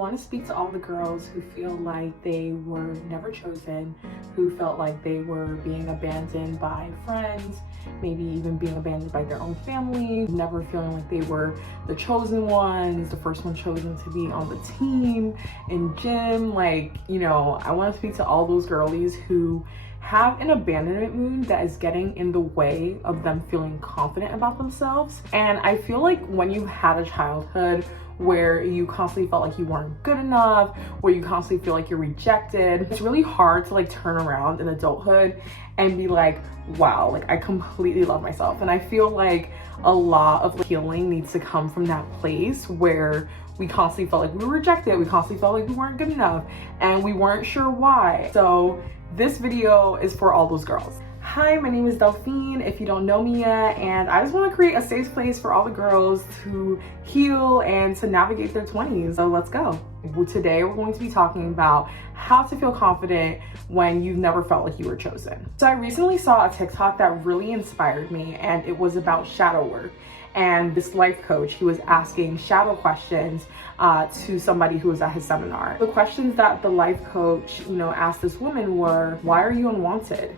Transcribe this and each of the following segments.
want to speak to all the girls who feel like they were never chosen, who felt like they were being abandoned by friends, maybe even being abandoned by their own family, never feeling like they were the chosen ones, the first one chosen to be on the team in gym. Like, I want to speak to all those girlies who have an abandonment wound that is getting in the way of them feeling confident about themselves. And I feel like when you had a childhood where you constantly felt like you weren't good enough, where you constantly feel like you're rejected, it's really hard to turn around in adulthood and be like, wow, I completely love myself. And I feel like a lot of healing needs to come from that place where we constantly felt like we were rejected, we constantly felt like we weren't good enough, and we weren't sure why. So this video is for all those girls. Hi, my name is Delphine, if you don't know me yet, and I just want to create a safe place for all the girls to heal and to navigate their 20s. So let's go. Today we're going to be talking about how to feel confident when you've never felt like you were chosen. So I recently saw a TikTok that really inspired me, and it was about shadow work. And this life coach, he was asking shadow questions to somebody who was at his seminar. The questions that the life coach, asked this woman were, why are you unwanted?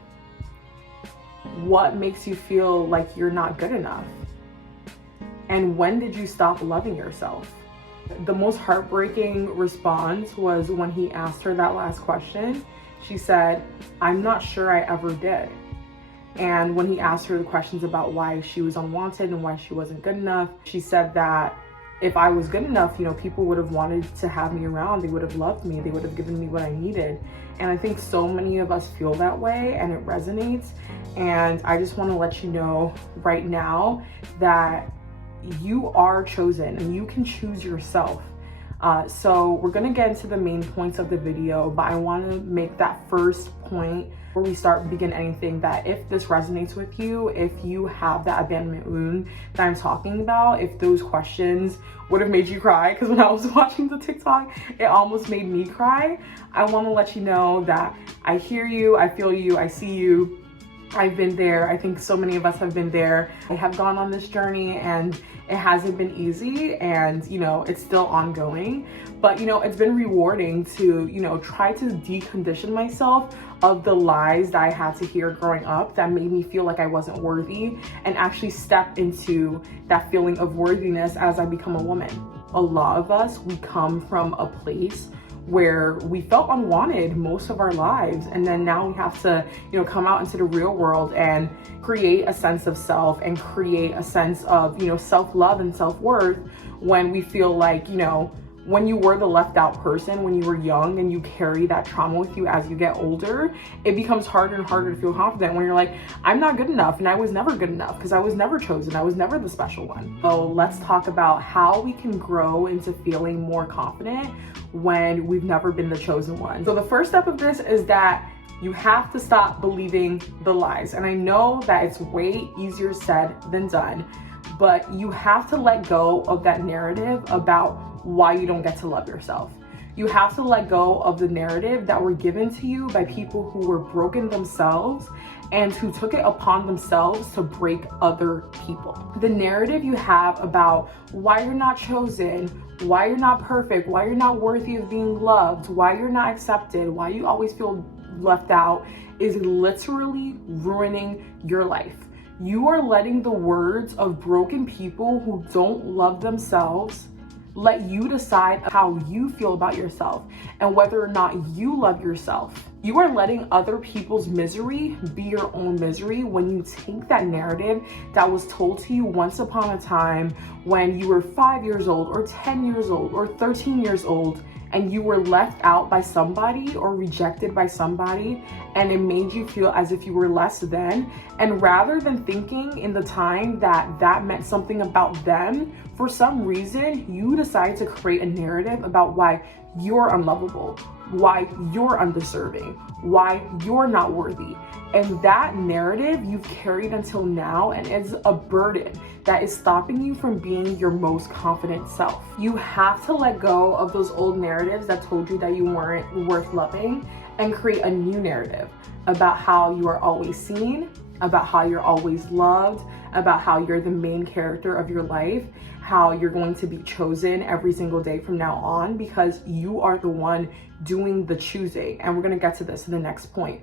What makes you feel like you're not good enough? And when did you stop loving yourself? The most heartbreaking response was when he asked her that last question. She said, I'm not sure I ever did. And when he asked her the questions about why she was unwanted and why she wasn't good enough, she said that if I was good enough, people would have wanted to have me around. They would have loved me. They would have given me what I needed. And I think so many of us feel that way, and it resonates. And I just want to let you know right now that you are chosen and you can choose yourself. So we're going to get into the main points of the video, but I want to make that first point where we begin anything, that if this resonates with you, if you have that abandonment wound that I'm talking about, if those questions would have made you cry, because when I was watching the TikTok, it almost made me cry. I want to let you know that I hear you, I feel you, I see you. I've been there. I think so many of us have been there. I have gone on this journey and it hasn't been easy, and it's still ongoing, but it's been rewarding to try to decondition myself of the lies that I had to hear growing up that made me feel like I wasn't worthy, and actually step into that feeling of worthiness as I become a woman. A lot of us, we come from a place where we felt unwanted most of our lives, and then now we have to come out into the real world and create a sense of self and create a sense of self-love and self-worth, when we feel like when you were the left out person when you were young and you carry that trauma with you as you get older, it becomes harder and harder to feel confident when you're like, I'm not good enough, and I was never good enough because I was never chosen, I was never the special one. So let's talk about how we can grow into feeling more confident when we've never been the chosen one. So the first step of this is that you have to stop believing the lies. And I know that it's way easier said than done, but you have to let go of that narrative about why you don't get to love yourself. You have to let go of the narrative that were given to you by people who were broken themselves and who took it upon themselves to break other people. The narrative you have about why you're not chosen, why you're not perfect, why you're not worthy of being loved, why you're not accepted, why you always feel left out, is literally ruining your life. You are letting the words of broken people who don't love themselves let you decide how you feel about yourself and whether or not you love yourself. You are letting other people's misery be your own misery when you take that narrative that was told to you once upon a time when you were 5 years old or 10 years old or 13 years old, and you were left out by somebody or rejected by somebody, and it made you feel as if you were less than. And rather than thinking in the time that that meant something about them, for some reason, you decide to create a narrative about why you're unlovable, why you're undeserving, why you're not worthy. And that narrative you've carried until now, and it's a burden that is stopping you from being your most confident self. You have to let go of those old narratives that told you that you weren't worth loving and create a new narrative about how you are always seen, about how you're always loved, about how you're the main character of your life. how you're going to be chosen every single day from now on, because you are the one doing the choosing. And we're going to get to this in the next point.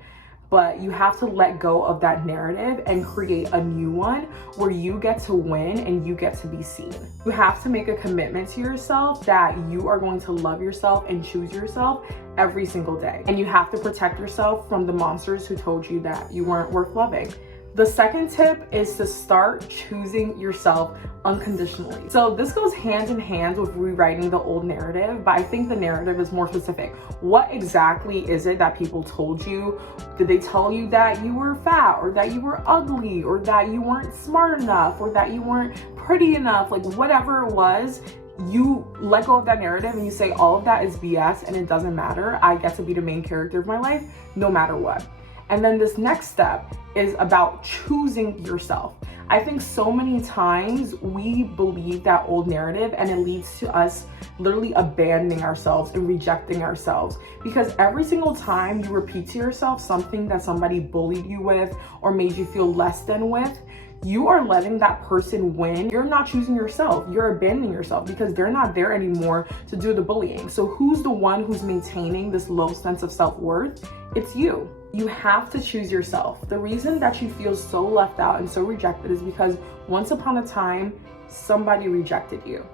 But you have to let go of that narrative and create a new one where you get to win and you get to be seen. You have to make a commitment to yourself that you are going to love yourself and choose yourself every single day. And you have to protect yourself from the monsters who told you that you weren't worth loving. The second tip is to start choosing yourself unconditionally. So this goes hand in hand with rewriting the old narrative, but I think the narrative is more specific. What exactly is it that people told you? Did they tell you that you were fat, or that you were ugly, or that you weren't smart enough, or that you weren't pretty enough? Like whatever it was, you let go of that narrative and you say all of that is BS and it doesn't matter. I get to be the main character of my life no matter what. And then this next step is about choosing yourself. I think so many times we believe that old narrative and it leads to us literally abandoning ourselves and rejecting ourselves, because every single time you repeat to yourself something that somebody bullied you with or made you feel less than with, you are letting that person win. You're not choosing yourself. You're abandoning yourself because they're not there anymore to do the bullying. So who's the one who's maintaining this low sense of self-worth? It's you. You have to choose yourself. The reason that you feel so left out and so rejected is because once upon a time, somebody rejected you.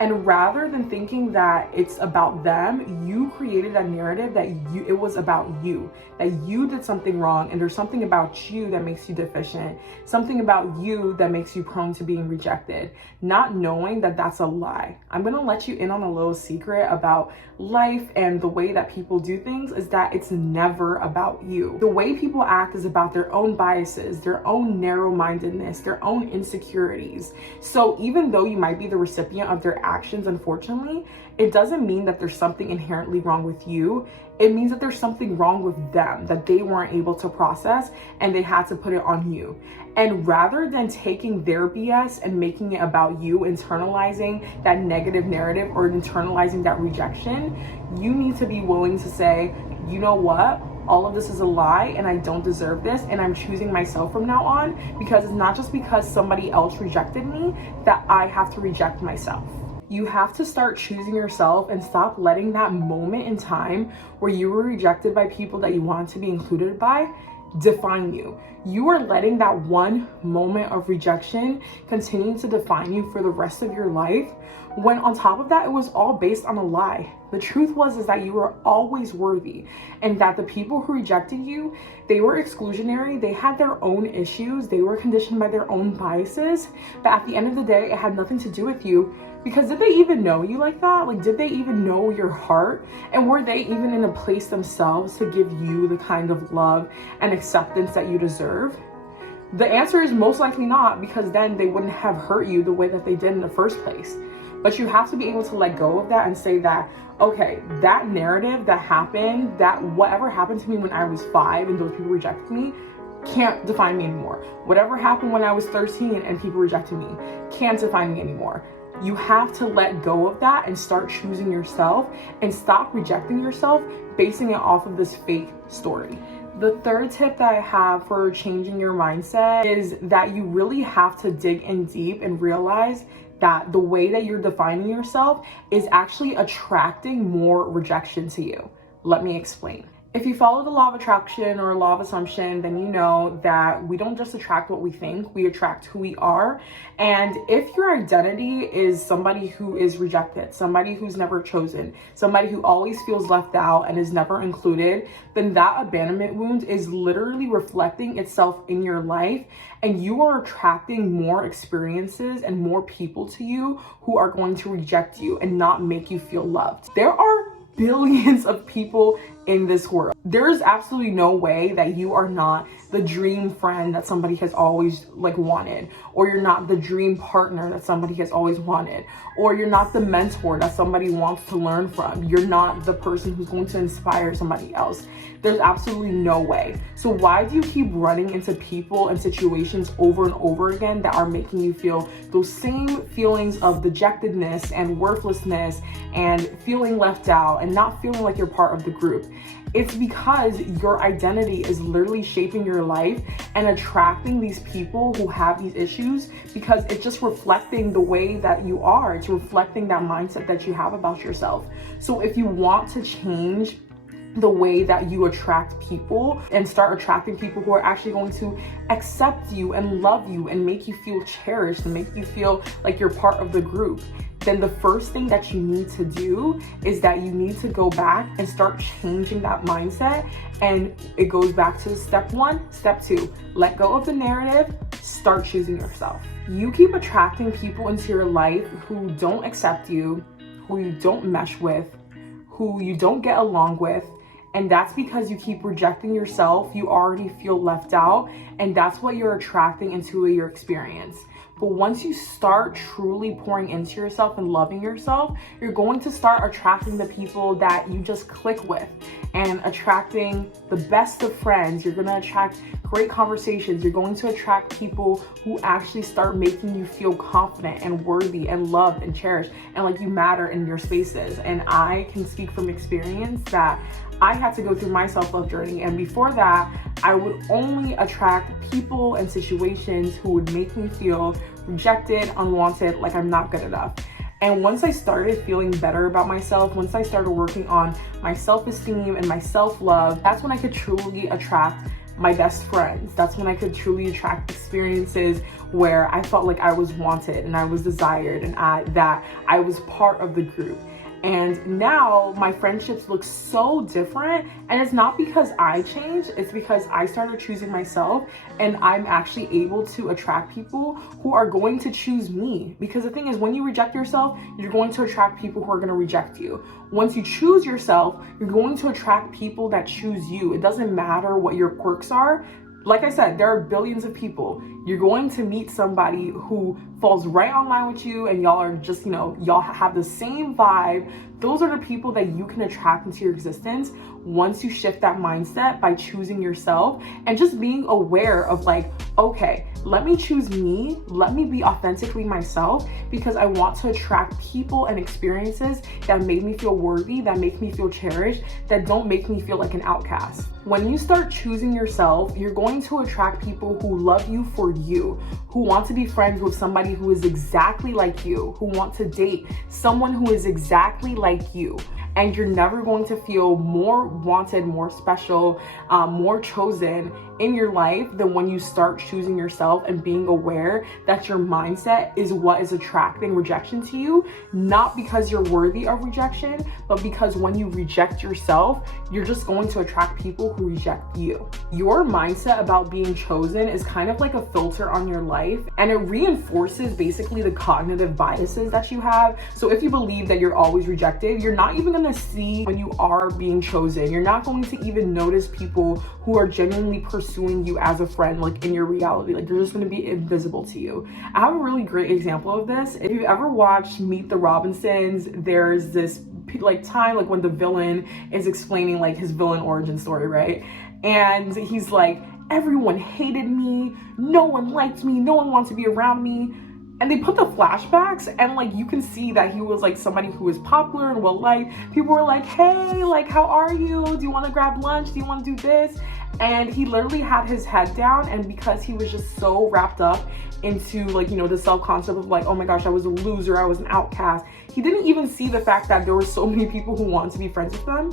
And rather than thinking that it's about them, you created a narrative that it was about you, that you did something wrong and there's something about you that makes you deficient, something about you that makes you prone to being rejected, not knowing that that's a lie. I'm gonna let you in on a little secret about life and the way that people do things is that it's never about you. The way people act is about their own biases, their own narrow-mindedness, their own insecurities. So even though you might be the recipient of their actions, unfortunately, it doesn't mean that there's something inherently wrong with you. It means that there's something wrong with them that they weren't able to process and they had to put it on you. And rather than taking their BS and making it about you, internalizing that negative narrative or internalizing that rejection, you need to be willing to say, you know what? All of this is a lie and I don't deserve this, and I'm choosing myself from now on, because it's not just because somebody else rejected me that I have to reject myself. You have to start choosing yourself and stop letting that moment in time where you were rejected by people that you want to be included by define you. You are letting that one moment of rejection continue to define you for the rest of your life, when on top of that, it was all based on a lie. The truth is that you were always worthy, and that the people who rejected you, they were exclusionary, they had their own issues, they were conditioned by their own biases, but at the end of the day, it had nothing to do with you. Because did they even know you like that? Like, did they even know your heart? And were they even in a place themselves to give you the kind of love and acceptance that you deserve? The answer is most likely not, because then they wouldn't have hurt you the way that they did in the first place. But you have to be able to let go of that and say that, okay, that narrative that happened, that whatever happened to me when I was 5 and those people rejected me, can't define me anymore. Whatever happened when I was 13 and people rejected me, can't define me anymore. You have to let go of that and start choosing yourself and stop rejecting yourself, basing it off of this fake story. The third tip that I have for changing your mindset is that you really have to dig in deep and realize that the way that you're defining yourself is actually attracting more rejection to you. Let me explain. If you follow the law of attraction or law of assumption, then you know that we don't just attract what we think, we attract who we are. And if your identity is somebody who is rejected, somebody who's never chosen, somebody who always feels left out and is never included, then that abandonment wound is literally reflecting itself in your life, and you are attracting more experiences and more people to you who are going to reject you and not make you feel loved. There are billions of people in this world. There is absolutely no way that you are not the dream friend that somebody has always wanted, or you're not the dream partner that somebody has always wanted, or you're not the mentor that somebody wants to learn from. You're not the person who's going to inspire somebody else. There's absolutely no way. So why do you keep running into people and situations over and over again that are making you feel those same feelings of dejectedness and worthlessness and feeling left out and not feeling like you're part of the group? It's because your identity is literally shaping your life and attracting these people who have these issues, because it's just reflecting the way that you are. It's reflecting that mindset that you have about yourself. So if you want to change the way that you attract people and start attracting people who are actually going to accept you and love you and make you feel cherished and make you feel like you're part of the group, then the first thing that you need to do is that you need to go back and start changing that mindset. And it goes back to step 1, step 2, let go of the narrative, start choosing yourself. You keep attracting people into your life who don't accept you, who you don't mesh with, who you don't get along with. And that's because you keep rejecting yourself. You already feel left out, and that's what you're attracting into your experience. But once you start truly pouring into yourself and loving yourself, you're going to start attracting the people that you just click with and attracting the best of friends. You're going to attract great conversations. You're going to attract people who actually start making you feel confident and worthy and loved and cherished and like you matter in your spaces. And I can speak from experience that I had to go through my self-love journey, and before that, I would only attract people and situations who would make me feel rejected, unwanted, like I'm not good enough. And once I started feeling better about myself, once I started working on my self-esteem and my self-love, that's when I could truly attract my best friends. That's when I could truly attract experiences where I felt like I was wanted and I was desired and that I was part of the group. And now my friendships look so different, and it's not because I changed, it's because I started choosing myself, and I'm actually able to attract people who are going to choose me. Because the thing is, when you reject yourself, you're going to attract people who are going to reject you. Once you choose yourself, you're going to attract people that choose you. It doesn't matter what your quirks are. Like I said, there are billions of people. You're going to meet somebody who falls right on line with you, and y'all are just, y'all have the same vibe. Those are the people that you can attract into your existence once you shift that mindset by choosing yourself and just being aware of like, okay, let me choose me, let me be authentically myself, because I want to attract people and experiences that make me feel worthy, that make me feel cherished, that don't make me feel like an outcast. When you start choosing yourself, you're going to attract people who love you for you, who want to be friends with somebody who is exactly like you, who want to date someone who is exactly like you. And you're never going to feel more wanted, more special, more chosen in your life than when you start choosing yourself and being aware that your mindset is what is attracting rejection to you, not because you're worthy of rejection, but because when you reject yourself, you're just going to attract people who reject you. Your mindset about being chosen is kind of like a filter on your life, and it reinforces basically the cognitive biases that you have. So if you believe that you're always rejected, you're not even going to see when you are being chosen. You're not going to even notice people who are genuinely pursuing you as a friend, like in your reality. Like, they're just going to be invisible to you. I have a really great example of this. If you've ever watched Meet the Robinsons, there's this like time like when the villain is explaining like his villain origin story, right? And he's like, everyone hated me, no one liked me, no one wanted to be around me. And they put the flashbacks, and like you can see that he was like somebody who was popular and well liked. People were like, hey, like, how are you? Do you want to grab lunch? Do you want to do this? And he literally had his head down, and because he was just so wrapped up into like, the self-concept of like, oh my gosh, I was a loser, I was an outcast, he didn't even see the fact that there were so many people who wanted to be friends with them.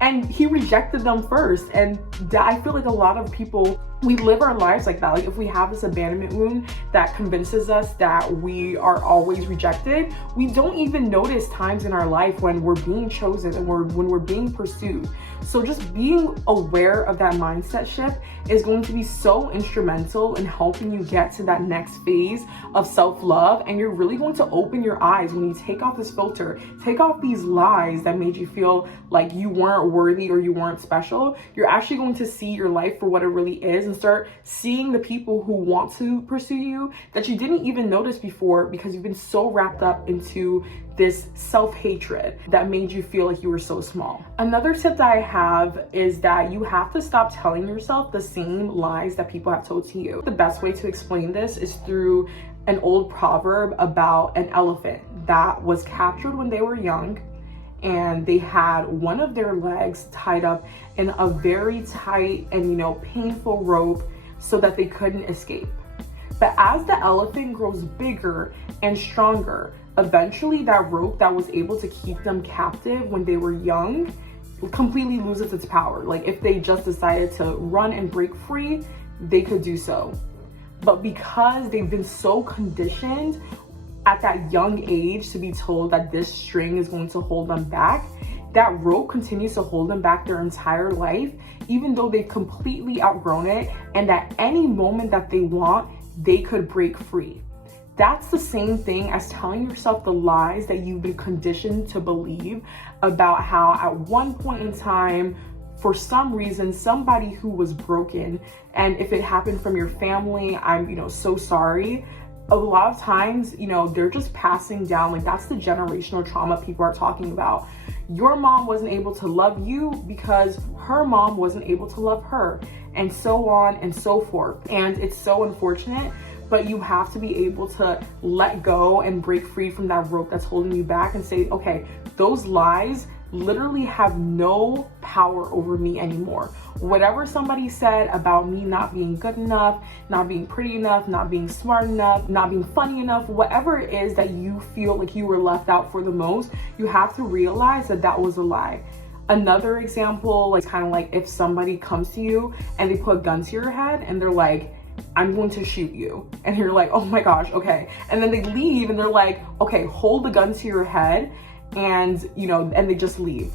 And he rejected them first. And I feel like a lot of people, we live our lives like that. Like, if we have this abandonment wound that convinces us that we are always rejected, we don't even notice times in our life when we're being chosen and when we're being pursued. So just being aware of that mindset shift is going to be so instrumental in helping you get to that next phase of self-love. And you're really going to open your eyes when you take off this filter, take off these lies that made you feel like you weren't worthy or you weren't special. You're actually going to see your life for what it really is and start seeing the people who want to pursue you that you didn't even notice before, because you've been so wrapped up into this self-hatred that made you feel like you were so small. Another tip that I have is that you have to stop telling yourself the same lies that people have told to you. The best way to explain this is through an old proverb about an elephant that was captured when they were young, and they had one of their legs tied up in a very tight and, painful rope so that they couldn't escape. But as the elephant grows bigger and stronger, eventually that rope that was able to keep them captive when they were young completely loses its power. Like, if they just decided to run and break free, they could do so. But because they've been so conditioned at that young age to be told that this string is going to hold them back, that rope continues to hold them back their entire life, even though they've completely outgrown it, and at any moment that they want, they could break free. That's the same thing as telling yourself the lies that you've been conditioned to believe about how at one point in time, for some reason, somebody who was broken, and if it happened from your family, I'm, so sorry. A lot of times, they're just passing down, like, that's the generational trauma people are talking about. Your mom wasn't able to love you because her mom wasn't able to love her, and so on and so forth. And it's so unfortunate, but you have to be able to let go and break free from that rope that's holding you back and say, okay, those lies literally have no power over me anymore. Whatever somebody said about me not being good enough, not being pretty enough, not being smart enough, not being funny enough, whatever it is that you feel like you were left out for the most, you have to realize that that was a lie. Another example, like, kind of like if somebody comes to you and they put a gun to your head and they're like, I'm going to shoot you. And you're like, oh my gosh, okay. And then they leave and they're like, okay, hold the gun to your head. And, and they just leave.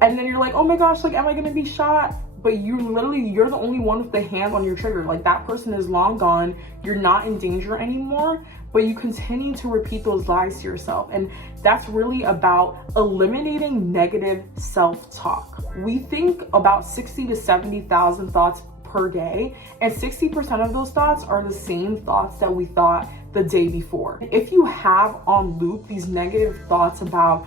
And then you're like, oh my gosh, like, am I gonna be shot? But you're the only one with the hand on your trigger. Like, that person is long gone. You're not in danger anymore, but you continue to repeat those lies to yourself. And that's really about eliminating negative self-talk. We think about 60 to 70,000 thoughts per day, and 60% of those thoughts are the same thoughts that we thought the day before. If you have on loop these negative thoughts about,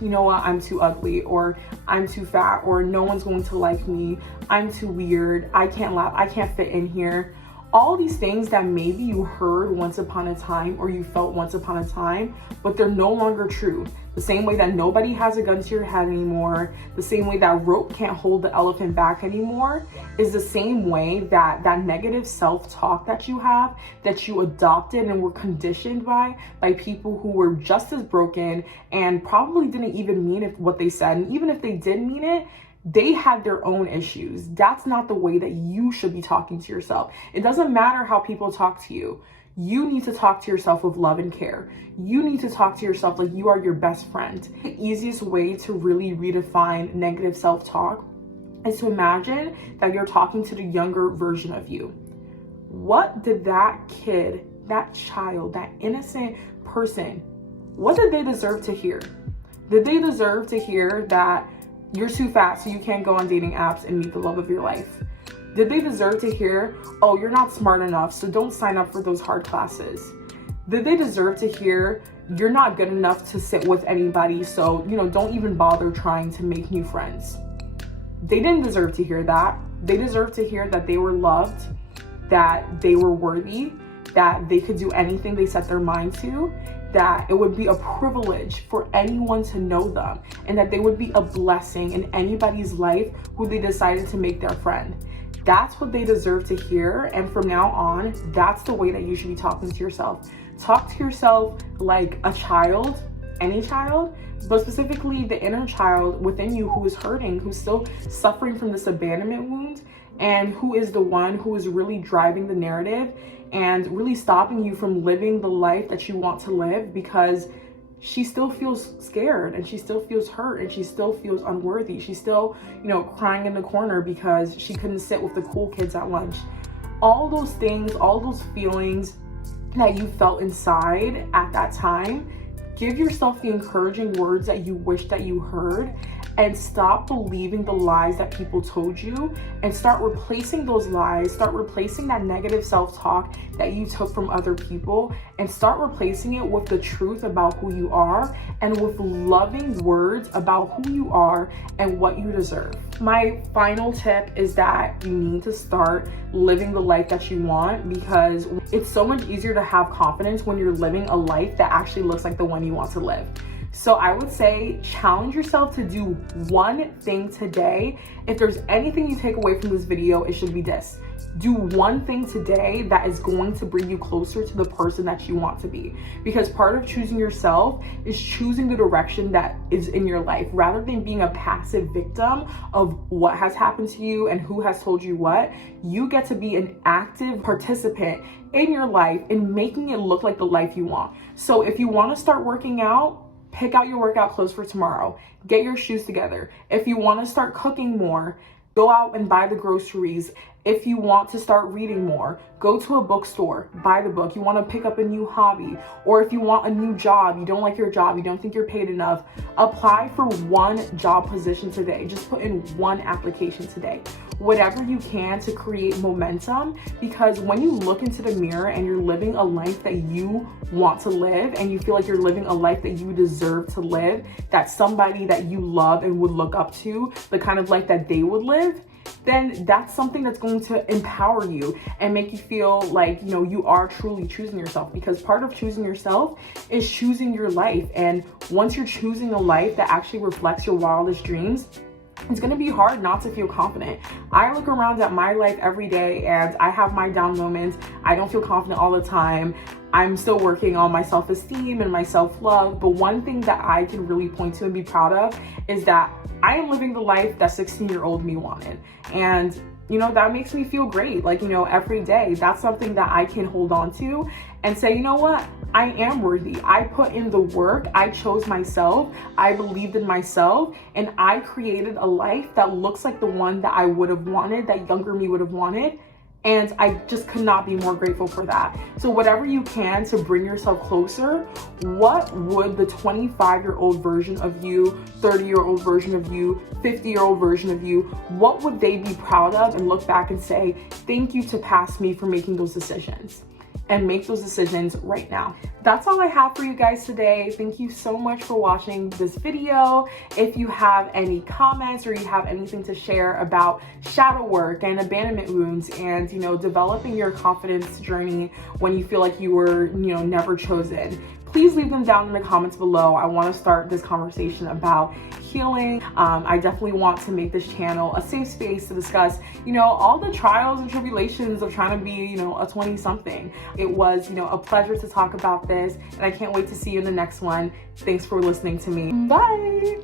you know what, I'm too ugly, or I'm too fat, or no one's going to like me, I'm too weird, I can't laugh, I can't fit in here, all these things that maybe you heard once upon a time or you felt once upon a time, but they're no longer true. The same way that nobody has a gun to your head anymore, the same way that rope can't hold the elephant back anymore, is the same way that that negative self-talk that you have, that you adopted and were conditioned by people who were just as broken and probably didn't even mean what they said. And even if they did mean it, they had their own issues. That's not the way that you should be talking to yourself. It doesn't matter how people talk to you. You need to talk to yourself with love and care. You need to talk to yourself like you are your best friend. The easiest way to really redefine negative self-talk is to imagine that you're talking to the younger version of you. What did that kid, that child, that innocent person, what did they deserve to hear? Did they deserve to hear that you're too fat so you can't go on dating apps and meet the love of your life? Did they deserve to hear, oh, you're not smart enough, so don't sign up for those hard classes? Did they deserve to hear, you're not good enough to sit with anybody, so, don't even bother trying to make new friends? They didn't deserve to hear that. They deserve to hear that they were loved, that they were worthy, that they could do anything they set their mind to, that it would be a privilege for anyone to know them, and that they would be a blessing in anybody's life who they decided to make their friend. That's what they deserve to hear. And from now on, that's the way that you should be talking to yourself. Talk to yourself like a child, any child, but specifically the inner child within you who is hurting, who's still suffering from this abandonment wound, and who is the one who is really driving the narrative and really stopping you from living the life that you want to live, because she still feels scared, and she still feels hurt, and she still feels unworthy. She's still, crying in the corner because she couldn't sit with the cool kids at lunch. All those things, all those feelings that you felt inside at that time, give yourself the encouraging words that you wish that you heard, and stop believing the lies that people told you, and start replacing those lies, start replacing that negative self-talk that you took from other people, and start replacing it with the truth about who you are, and with loving words about who you are and what you deserve. My final tip is that you need to start living the life that you want, because it's so much easier to have confidence when you're living a life that actually looks like the one you want to live. So I would say challenge yourself to do one thing today. If there's anything you take away from this video, it should be this. Do one thing today that is going to bring you closer to the person that you want to be. Because part of choosing yourself is choosing the direction that is in your life, rather than being a passive victim of what has happened to you and who has told you what. You get to be an active participant in your life and making it look like the life you want. So if you want to start working out, pick out your workout clothes for tomorrow. Get your shoes together. If you want to start cooking more, go out and buy the groceries. If you want to start reading more, go to a bookstore, buy the book. You want to pick up a new hobby, or if you want a new job, you don't like your job, you don't think you're paid enough, apply for one job position today. Just put in one application today. Whatever you can to create momentum, because when you look into the mirror and you're living a life that you want to live, and you feel like you're living a life that you deserve to live, that somebody that you love and would look up to, the kind of life that they would live, then that's something that's going to empower you and make you feel like, you know, you are truly choosing yourself. Because part of choosing yourself is choosing your life. And once you're choosing a life that actually reflects your wildest dreams, it's going to be hard not to feel confident. I look around at my life every day and I have my down moments. I don't feel confident all the time. I'm still working on my self-esteem and my self-love. But one thing that I can really point to and be proud of is that I am living the life that 16-year-old me wanted. And you know, that makes me feel great. Like, you know, every day, that's something that I can hold on to and say, you know what? I am worthy. I put in the work. I chose myself. I believed in myself, and I created a life that looks like the one that I would have wanted, that younger me would have wanted. And I just could not be more grateful for that. So whatever you can to bring yourself closer, what would the 25-year-old version of you, 30-year-old version of you, 50-year-old version of you, what would they be proud of and look back and say, thank you to past me for making those decisions? And make those decisions right now. That's all I have for you guys today. Thank you so much for watching this video. If you have any comments or you have anything to share about shadow work and abandonment wounds and, you know, developing your confidence journey when you feel like you were, you know, never chosen, please leave them down in the comments below. I want to start this conversation about healing. I definitely want to make this channel a safe space to discuss, you know, all the trials and tribulations of trying to be, you know, a 20-something. It was, you know, a pleasure to talk about this, and I can't wait to see you in the next one. Thanks for listening to me. Bye.